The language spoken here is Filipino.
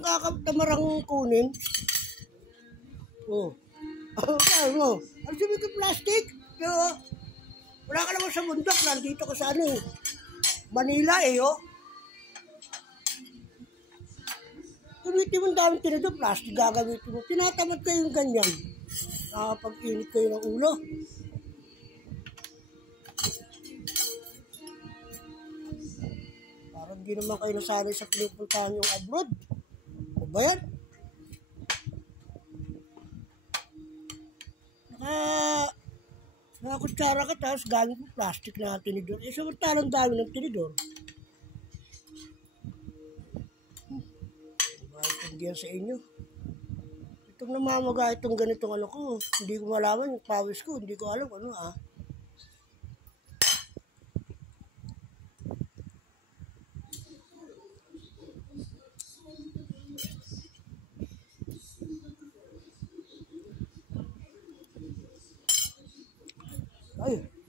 Nakakatamarang kunin. Oh. Ano? Ang sabi ko plastic? Wala ka naman sa bundok. Nandito ka sa ano eh. Manila eh, oh. Gamitin mo ang daming tinidor, plastic gagamitin mo. Tinatamad kayo yung ganyan. Nakapag-init kayo ng ulo. Parang di naman kayo nasanay sa pinupuntahan yung abroad. O ba yan? Nakakutsara ka tapos gamit mo plastic na tinidor. Eh, samantalang dami ng tinidor. Maintindihan sa inyo. Itong namamaga itong ganitong ano ko. Hindi ko malaman yung pawis ko. Hindi ko alam ano ah. Ay.